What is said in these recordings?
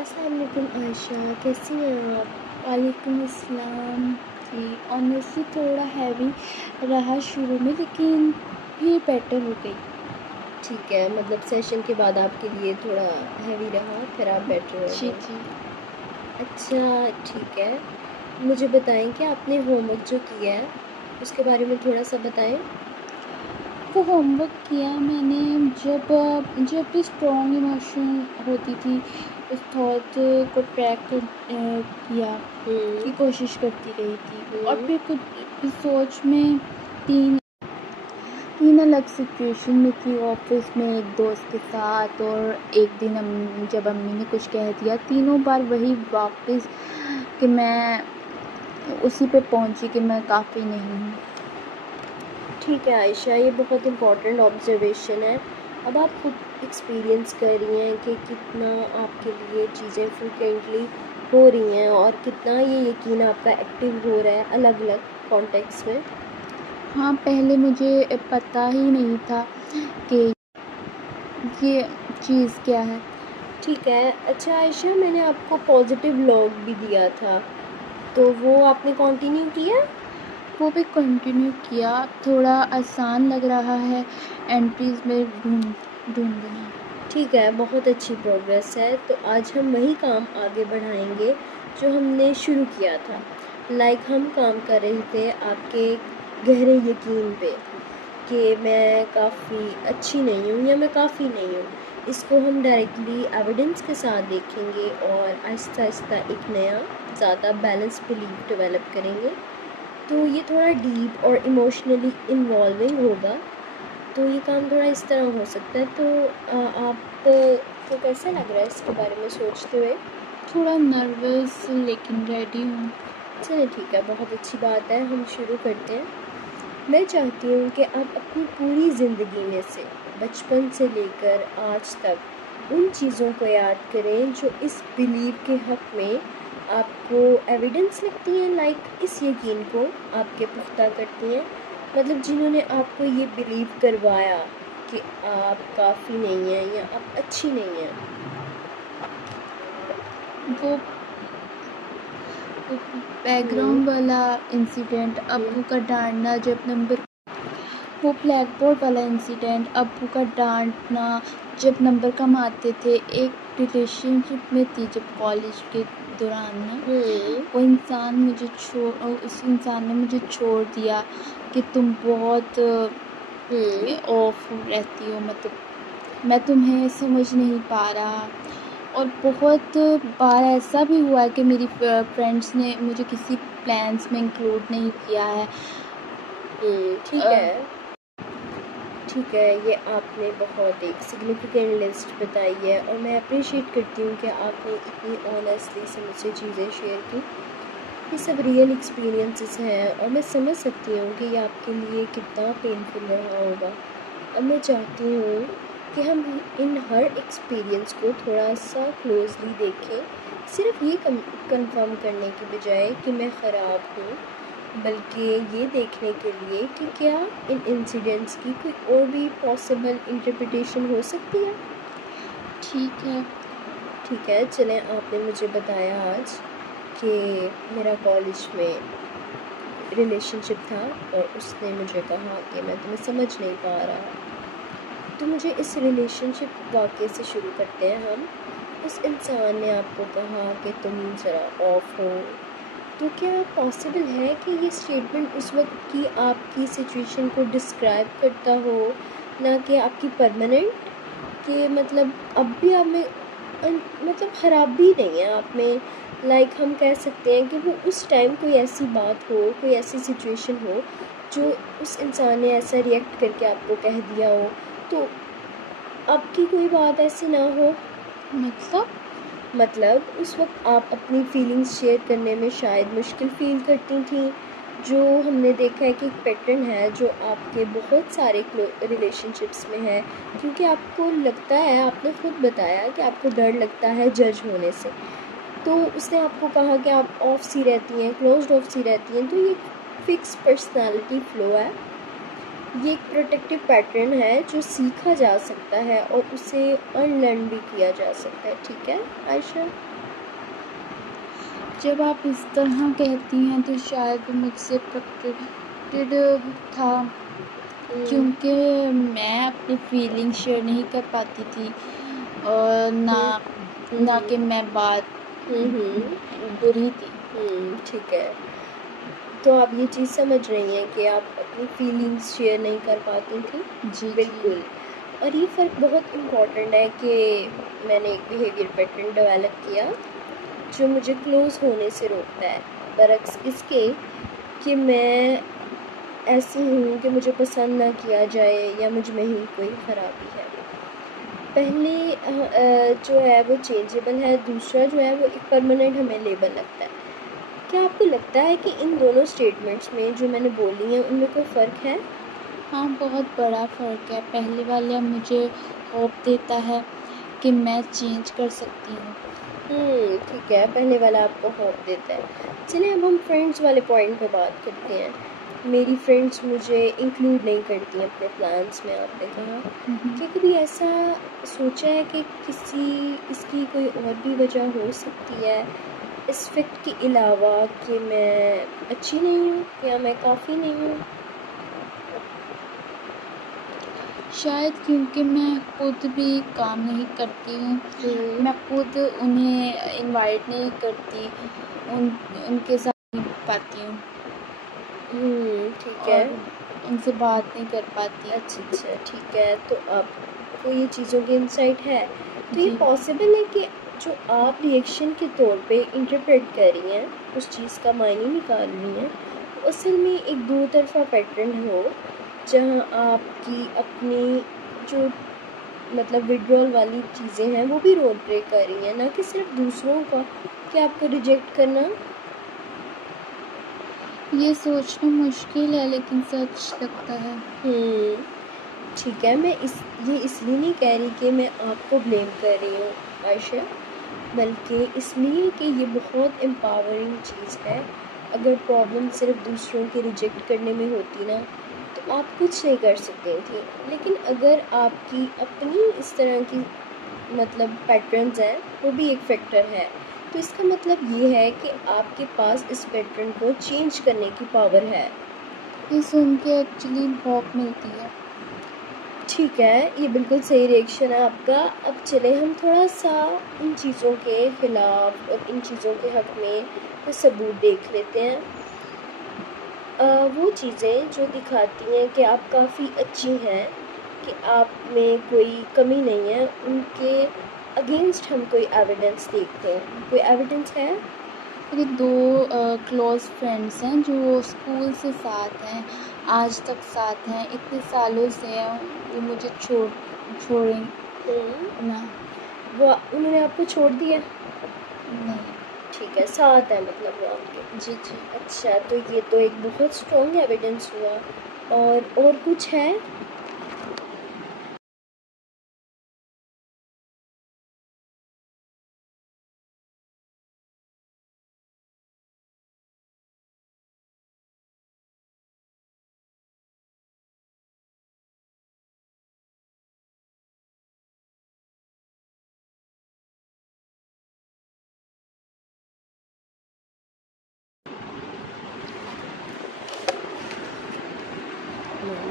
अस्सलाम वालेकुम आयशा, कैसी हैं आप? वालेकुम अस्सलाम। जी, ऑनेस्टली थोड़ा हैवी रहा शुरू में, लेकिन फिर बेटर हो गई। ठीक है, मतलब सेशन के बाद आपके लिए थोड़ा हैवी रहा, फिर आप बेटर हो जी गए। जी। अच्छा, ठीक है। मुझे बताएं कि आपने होमवर्क जो किया है उसके बारे में थोड़ा सा बताएं। वो होमवर्क किया मैंने जब जब भी स्ट्रॉन्ग इमोशन होती थी, उस थॉट को ट्रैक किया की हम्म। कोशिश करती रही थी। और हम्म। फिर कुछ इस सोच में तीन तीन अलग सिचुएशन में थी, ऑफिस में एक दोस्त के साथ, और एक दिन जब अम्मी ने कुछ कह दिया, तीनों बार वही वापस कि मैं उसी पे पहुंची कि मैं काफ़ी नहीं हूँ। ठीक है आयशा, ये बहुत इम्पोर्टेंट ऑब्जर्वेशन है। अब आप खुद एक्सपीरियंस कर रही हैं कि कितना आपके लिए चीज़ें फ्रिक्वेंटली हो रही हैं और कितना ये यकीन आपका एक्टिव हो रहा है अलग अलग कॉन्टेक्स्ट में। हाँ, पहले मुझे पता ही नहीं था कि ये चीज़ क्या है। ठीक है। अच्छा आयशा, मैंने आपको पॉजिटिव लॉग भी दिया था, तो वो आपने कंटिन्यू किया? वो भी कंटिन्यू किया। थोड़ा आसान लग रहा है एंट्रीज में ढूंढना। ठीक है, बहुत अच्छी प्रोग्रेस है। तो आज हम वही काम आगे बढ़ाएंगे जो हमने शुरू किया था। हम काम कर रहे थे आपके गहरे यकीन पे कि मैं काफ़ी अच्छी नहीं हूँ या मैं काफ़ी नहीं हूँ। इसको हम डायरेक्टली एविडेंस के साथ देखेंगे और आहिस्ता आहिस्ता एक नया ज़्यादा बैलेंस बिलीव डेवलप करेंगे। तो ये थोड़ा डीप और इमोशनली इन्वॉल्विंग होगा। तो ये काम थोड़ा इस तरह हो सकता है। तो आपको कैसा लग रहा है इसके बारे में सोचते हुए? थोड़ा नर्वस लेकिन रेडी हूँ। चलिए ठीक है, बहुत अच्छी बात है, हम शुरू करते हैं। मैं चाहती हूँ कि आप अपनी पूरी ज़िंदगी में से बचपन से लेकर आज तक उन चीज़ों को याद करें जो इस बिलीव के हक़ में आपको एविडेंस लगती हैं, इस यकीन को आपके पुख्ता करती हैं। मतलब जिन्होंने आपको ये बिलीव करवाया कि आप काफ़ी नहीं हैं या आप अच्छी नहीं हैं। वो हम्म। बैकग्राउंड वाला इंसिडेंट, हम्म। अब्बू का डांटना जब नंबर वो ब्लैक बोर्ड वाला इंसिडेंट, अब्बू का डांटना जब नंबर कम आते थे। एक रिलेशनशिप में थी जब कॉलेज के दौरान ना, हम्म। वो उस इंसान ने मुझे छोड़ दिया कि तुम बहुत हम्म। ऑफ रहती हो, मतलब मैं तुम्हें समझ नहीं पा रहा। और बहुत बार ऐसा भी हुआ है कि मेरी फ्रेंड्स ने मुझे किसी प्लान्स में इंक्लूड नहीं किया है। ठीक है। ठीक है, ये आपने बहुत एक सिग्निफिकेंट लिस्ट बताई है और मैं अप्रिशिएट करती हूँ कि आपने इतनी ऑनेस्टली से मुझसे चीज़ें शेयर की। ये सब रियल एक्सपीरियंसेस हैं और मैं समझ सकती हूँ कि ये आपके लिए कितना पेनफुल रहा होगा। अब मैं चाहती हूँ कि हम इन हर एक्सपीरियंस को थोड़ा सा क्लोजली देखें, सिर्फ ये कंफर्म करने की बजाय कि मैं ख़राब हूँ, बल्कि ये देखने के लिए कि क्या इन इंसिडेंट्स की कोई और भी पॉसिबल इंटरप्रिटेशन हो सकती है। ठीक है। ठीक है, चलें, आपने मुझे बताया आज कि मेरा कॉलेज में रिलेशनशिप था और उसने मुझे कहा कि मैं तुम्हें समझ नहीं पा रहा। तो मुझे इस रिलेशनशिप वाक़े से शुरू करते हैं हम। उस इंसान ने आपको कहा कि तुम ज़रा ऑफ हो। तो क्या पॉसिबल है कि ये स्टेटमेंट उस वक्त की आपकी सिचुएशन को डिस्क्राइब करता हो, ना कि आपकी परमानेंट? कि मतलब अब भी आप में मतलब ख़राब भी नहीं है आप में। हम कह सकते हैं कि वो उस टाइम कोई ऐसी बात हो, कोई ऐसी सिचुएशन हो जो उस इंसान ने ऐसा रिएक्ट करके आपको कह दिया हो, तो अब की कोई बात ऐसी ना हो। मतलब उस वक्त आप अपनी फीलिंग्स शेयर करने में शायद मुश्किल फ़ील करती थी, जो हमने देखा है कि एक पैटर्न है जो आपके बहुत सारे रिलेशनशिप्स में है, क्योंकि आपको लगता है, आपने खुद बताया कि आपको डर लगता है जज होने से। तो उसने आपको कहा कि आप ऑफ सी रहती हैं, क्लोज्ड ऑफ सी रहती हैं, तो ये फिक्स पर्सनालिटी फ़्लो है। ये एक प्रोटेक्टिव पैटर्न है जो सीखा जा सकता है और उसे अनलर्न भी किया जा सकता है। ठीक है आयशा? जब आप इस तरह कहती हैं तो शायद वो मुझसे प्रोटेक्टेड था, क्योंकि मैं अपनी फीलिंग शेयर नहीं कर पाती थी और ना कि मैं बात बुरी थी। ठीक है, तो आप ये चीज़ समझ रही हैं कि आप अपनी फीलिंग्स शेयर नहीं कर पाती थी। जी बिल्कुल। और ये फ़र्क बहुत इम्पॉर्टेंट है कि मैंने एक बिहेवियर पैटर्न डेवलप किया जो मुझे क्लोज़ होने से रोकता है, बरक्स इसके कि मैं ऐसी हूँ कि मुझे पसंद ना किया जाए या मुझ में ही कोई ख़राबी है। पहले जो है वो चेंजेबल है, दूसरा जो है वो एक परमानेंट हमें लेबल लगता है। क्या आपको लगता है कि इन दोनों स्टेटमेंट्स में जो मैंने बोली हैं उनमें कोई फ़र्क है? हाँ, बहुत बड़ा फ़र्क है। पहले वाला मुझे होप देता है कि मैं चेंज कर सकती हूँ। ठीक है, पहले वाला आपको होप देता है। चलिए अब हम फ्रेंड्स वाले पॉइंट पे बात करते हैं। मेरी फ्रेंड्स मुझे इंक्लूड नहीं करती हैं अपने प्लान्स में, आपने कहा। क्या कभी ऐसा सोचा है कि इसकी कोई और भी वजह हो सकती है इस फैक्ट के अलावा कि मैं अच्छी नहीं हूँ या मैं काफ़ी नहीं हूँ? शायद क्योंकि मैं खुद भी काम नहीं करती हूँ, मैं खुद उन्हें इनवाइट नहीं करती, उनके साथ नहीं पाती हूँ ठीक है। और उनसे बात नहीं कर पाती। अच्छा, ठीक है। तो आपको ये चीज़ों की इंसाइट है। तो ये जी। पॉसिबल है कि जो आप रिएक्शन के तौर पे इंटरप्रेट कर रही हैं, उस चीज़ का मायने निकाल रही हैं, वो असल में एक दो तरफ़ा पैटर्न हो, जहाँ आपकी अपनी जो मतलब विड्रॉल वाली चीज़ें हैं, वो भी रोल प्ले कर रही हैं, ना कि सिर्फ़ दूसरों का कि आपको रिजेक्ट करना। ये सोचना मुश्किल है लेकिन सच लगता है। ठीक है, मैं ये इसलिए नहीं कह रही कि मैं आपको ब्लेम कर रही हूँ आयशा, बल्कि इसलिए कि ये बहुत एम्पावरिंग चीज़ है। अगर प्रॉब्लम सिर्फ दूसरों के रिजेक्ट करने में होती ना, तो आप कुछ नहीं कर सकती थी। लेकिन अगर आपकी अपनी इस तरह की मतलब पैटर्न्स हैं, वो भी एक फैक्टर है। तो इसका मतलब ये है कि आपके पास इस पैटर्न को चेंज करने की पावर है। ये सुन के एक्चुअली होप मिलती है। ठीक है, ये बिल्कुल सही रिएक्शन है आपका। अब चले हम थोड़ा-सा इन चीज़ों के ख़िलाफ़ और इन चीज़ों के हक़ में कुछ सबूत देख लेते हैं। वो चीज़ें जो दिखाती हैं कि आप काफ़ी अच्छी हैं, कि आप में कोई कमी नहीं है, उनके अगेंस्ट हम कोई एविडेंस देखते हैं। कोई एविडेंस है? मेरे दो क्लोज़ फ्रेंड्स हैं जो स्कूल से साथ हैं, आज तक साथ हैं, इतने सालों से हैं, वो मुझे छोड़ें ना। वो उन्होंने आपको छोड़ दिया? नहीं। ठीक है, साथ है मतलब वो आपके। जी, जी। अच्छा, तो ये तो एक बहुत स्ट्रॉन्ग एविडेंस हुआ। और कुछ है?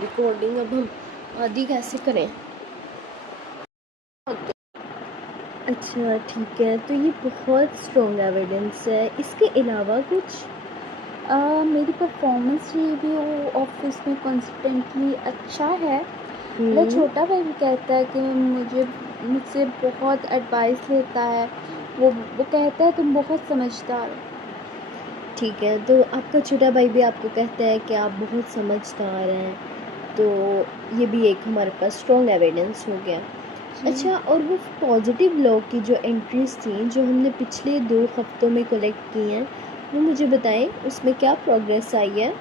रिकॉर्डिंग अब हम आधी कैसे करें? अच्छा, ठीक है, तो ये बहुत स्ट्रॉन्ग एविडेंस है। इसके अलावा कुछ? मेरी परफॉर्मेंस रिव्यू ऑफिस में कंसिस्टेंटली अच्छा है। मेरा छोटा भाई भी कहता है कि मुझसे बहुत एडवाइस लेता है। वो कहता है तुम बहुत समझदार हो। ठीक है, तो आपका छोटा भाई भी आपको कहता है कि आप बहुत समझदार हैं, तो ये भी एक हमारे पास स्ट्रॉन्ग एविडेंस हो गया। अच्छा, और वो पॉजिटिव लॉग की जो एंट्रीज़ थी, जो हमने पिछले 2 हफ्तों में कलेक्ट की हैं, वो मुझे बताएँ, उसमें क्या प्रोग्रेस आई है?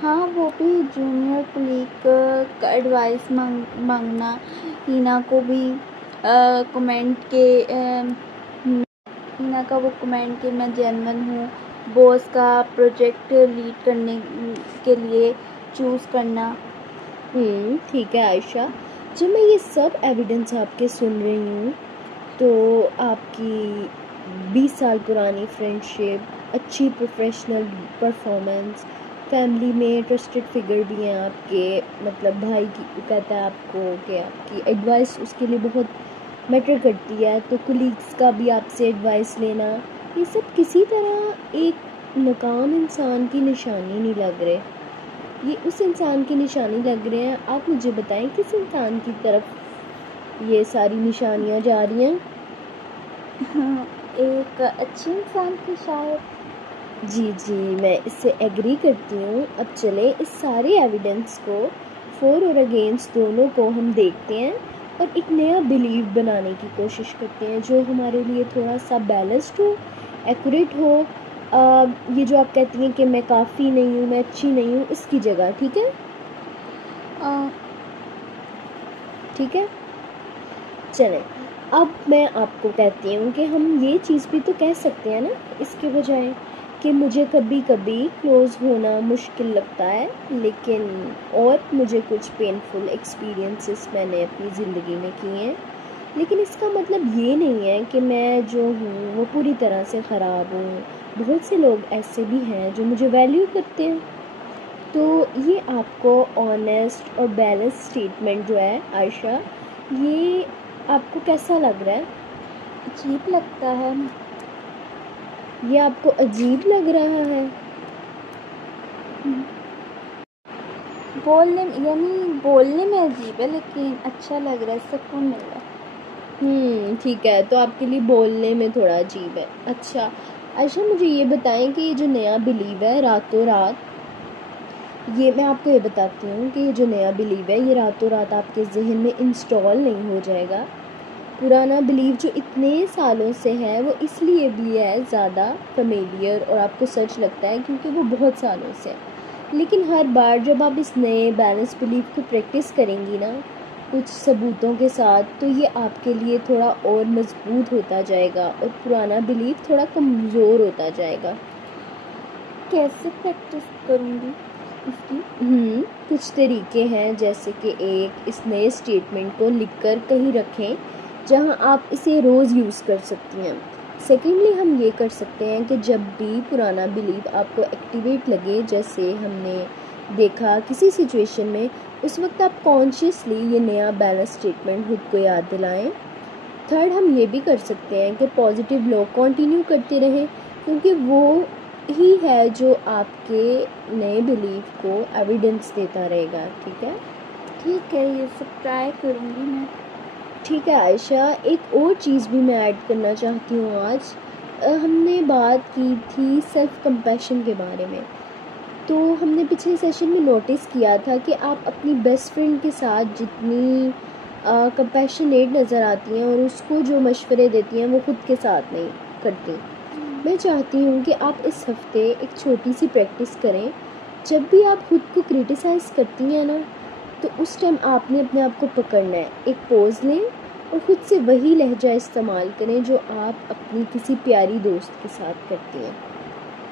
हाँ, वो भी जूनियर कलीग का एडवाइस मांगना, हीना को भी कमेंट के हीना का वो कमेंट कि मैं जेन्युइन हूँ, बॉस का प्रोजेक्ट लीड करने के लिए चूज़ करना। ठीक है आयशा। जब मैं ये सब एविडेंस आपके सुन रही हूँ तो आपकी 20 साल पुरानी फ्रेंडशिप, अच्छी प्रोफेशनल परफॉर्मेंस, फैमिली में ट्रस्टेड फिगर भी हैं आपके, मतलब भाई की कहता है आपको कि आपकी एडवाइस उसके लिए बहुत मैटर करती है, तो कुलीग्स का भी आपसे एडवाइस लेना, ये सब किसी तरह एक नाकाम इंसान की निशानी नहीं लग रहे। ये उस इंसान की निशानी लग रहे हैं। आप मुझे बताएं किस इंसान की तरफ ये सारी निशानियां जा रही हैं? हाँ, एक अच्छे इंसान की शायद। जी, मैं इससे एग्री करती हूँ। अब चले इस सारे एविडेंस को, फॉर और अगेंस्ट दोनों को हम देखते हैं और एक नया बिलीव बनाने की कोशिश करते हैं जो हमारे लिए थोड़ा सा बैलेंस्ड हो, एक्यूरेट हो। ये जो आप कहती हैं कि मैं काफ़ी नहीं हूँ, मैं अच्छी नहीं हूँ, इसकी जगह। ठीक है, अ, ठीक है। चलें, अब मैं आपको कहती हूँ कि हम ये चीज़ भी तो कह सकते हैं ना इसके बजाय, कि मुझे कभी कभी क्लोज़ होना मुश्किल लगता है, लेकिन और मुझे कुछ पेनफुल एक्सपीरियंसेस मैंने अपनी ज़िंदगी में किए हैं, लेकिन इसका मतलब ये नहीं है कि मैं जो हूँ वो पूरी तरह से ख़राब हूँ। बहुत से लोग ऐसे भी हैं जो मुझे वैल्यू करते हैं। तो ये आपको ऑनेस्ट और बैलेंस स्टेटमेंट जो है आयशा, ये आपको कैसा लग रहा है? अजीब लगता है। ये आपको अजीब लग रहा है? बोलने में अजीब है, लेकिन अच्छा लग रहा है, सुकून मिल रहा है। ठीक है, तो आपके लिए बोलने में थोड़ा अजीब है। अच्छा आयशा, मुझे ये बताएं कि ये जो नया बिलीव है रातों रात, ये मैं आपको ये बताती हूँ कि ये जो नया बिलीव है ये रातों रात आपके जहन में इंस्टॉल नहीं हो जाएगा। पुराना बिलीव जो इतने सालों से है वो इसलिए भी है ज़्यादा फेमिलियर और आपको सच लगता है क्योंकि वो बहुत सालों से है। लेकिन हर बार जब आप इस नए बैलेंस बिलीव को प्रैक्टिस करेंगी ना कुछ सबूतों के साथ, तो ये आपके लिए थोड़ा और मजबूत होता जाएगा और पुराना बिलीव थोड़ा कमज़ोर होता जाएगा। कैसे प्रैक्टिस करूँगी इसकी? कुछ तरीके हैं, जैसे कि एक, इस नए स्टेटमेंट को लिखकर कहीं रखें जहां आप इसे रोज़ यूज़ कर सकती हैं। सेकेंडली, हम ये कर सकते हैं कि जब भी पुराना बिलीव आपको एक्टिवेट लगे, जैसे हमने देखा किसी सिचुएशन में, उस वक्त आप कॉन्शियसली ये नया बैलेंस स्टेटमेंट खुद को याद दिलाएं। थर्ड, हम ये भी कर सकते हैं कि पॉजिटिव लोग कंटिन्यू करते रहें, क्योंकि वो ही है जो आपके नए बिलीव को एविडेंस देता रहेगा। ठीक है? ठीक है, ये सब ट्राई करूँगी मैं। ठीक है आयशा, एक और चीज़ भी मैं ऐड करना चाहती हूँ आज। हमने बात की थी सेल्फ कंपैशन के बारे में, तो हमने पिछले सेशन में नोटिस किया था कि आप अपनी बेस्ट फ्रेंड के साथ जितनी कंपैशनेट नज़र आती हैं और उसको जो मशवरे देती हैं वो खुद के साथ नहीं करती। मैं चाहती हूँ कि आप इस हफ्ते एक छोटी सी प्रैक्टिस करें। जब भी आप खुद को क्रिटिसाइज़ करती हैं ना, तो उस टाइम आपने अपने आप को पकड़ना है, एक पोज लें और ख़ुद से वही लहजा इस्तेमाल करें जो आप अपनी किसी प्यारी दोस्त के साथ करती हैं।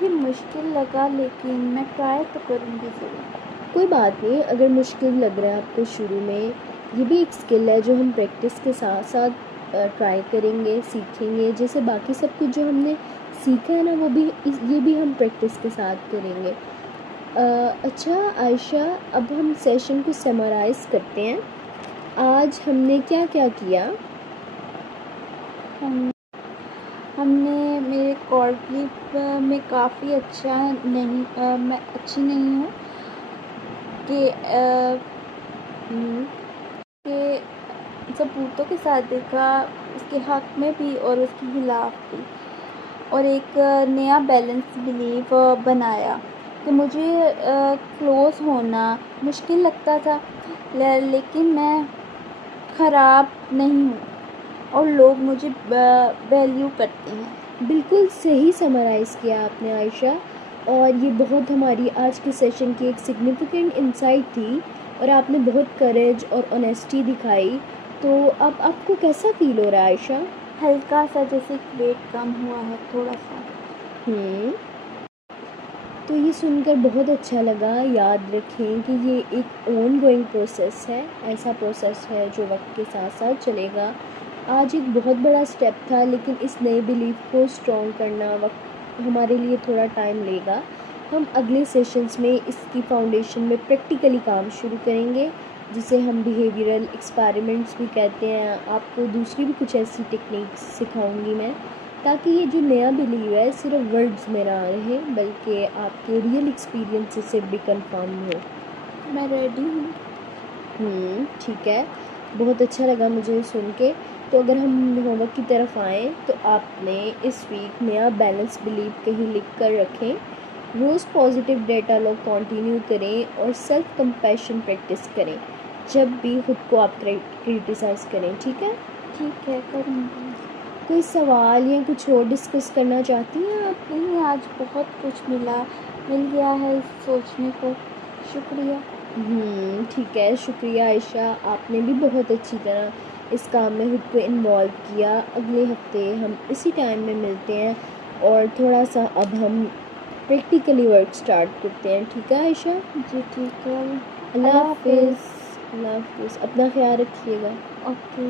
ये मुश्किल लगा, लेकिन मैं ट्राई तो करूँगी ज़रूर। कोई बात नहीं, अगर मुश्किल लग रहा है आपको शुरू में, ये भी एक स्किल है जो हम प्रैक्टिस के साथ साथ ट्राई करेंगे, सीखेंगे। जैसे बाकी सब कुछ जो हमने सीखा है ना, वो भी ये भी हम प्रैक्टिस के साथ करेंगे। अच्छा आयशा, अब हम सेशन को समराइज़ करते हैं। आज हमने क्या क्या किया? हमने मेरे कॉर्डिप में काफ़ी अच्छा नहीं, मैं अच्छी नहीं हूँ कि सबूतों के साथ देखा, उसके हक़ में भी और उसके खिलाफ़ भी, और एक नया बैलेंस बिलीव बनाया कि मुझे क्लोज़ होना मुश्किल लगता था, लेकिन मैं ख़राब नहीं हूँ और लोग मुझे वैल्यू करते हैं। बिल्कुल सही समराइज़ किया आपने आयशा, और ये बहुत हमारी आज के सेशन की एक सिग्निफिकेंट इंसाइट थी और आपने बहुत करेज और ऑनेस्टी दिखाई। तो अब आपको कैसा फील हो रहा है आयशा? हल्का सा, जैसे वेट कम हुआ है थोड़ा सा। तो ये सुनकर बहुत अच्छा लगा। याद रखें कि ये एक ऑन गोइंग प्रोसेस है, ऐसा प्रोसेस है जो वक्त के साथ साथ चलेगा। आज एक बहुत बड़ा स्टेप था, लेकिन इस नए बिलीफ को स्ट्रॉन्ग करना वक्त हमारे लिए थोड़ा टाइम लेगा। हम अगले सेशंस में इसकी फाउंडेशन में प्रैक्टिकली काम शुरू करेंगे, जिसे हम बिहेवियरल एक्सपेरिमेंट्स भी कहते हैं। आपको दूसरी भी कुछ ऐसी टेक्निक्स सिखाऊंगी मैं, ताकि ये जो नया बिलीव है सिर्फ वर्ड्स में ना रहे, बल्कि आपके रियल एक्सपीरियंस से भी कंफर्म हो। मैं रेडी हूँ। ठीक है, बहुत अच्छा लगा मुझे सुन के। तो अगर हम होमवर्क की तरफ आएँ तो आपने इस वीक नया बैलेंस बिलीव कहीं लिख कर रखें। रोज़ पॉजिटिव डेटा लॉग कंटिन्यू करें और सेल्फ कंपैशन प्रैक्टिस करें जब भी खुद को आप क्रिटिसाइज़ करें। ठीक है, करूँगी। कोई सवाल या कुछ और डिस्कस करना चाहती हैं आप? नहीं, आज बहुत कुछ मिल गया है सोचने को। शुक्रिया। ठीक है, शुक्रिया आयशा, आपने भी बहुत अच्छी तरह इस काम में खुद को इन्वॉल्व किया। अगले हफ्ते हम इसी टाइम में मिलते हैं और थोड़ा सा अब हम प्रैक्टिकली वर्क स्टार्ट करते हैं। ठीक है आयशा? जी ठीक है। अल्लाह हाफिज़। अल्लाह हाफिज़, अपना ख्याल रखिएगा। ओके।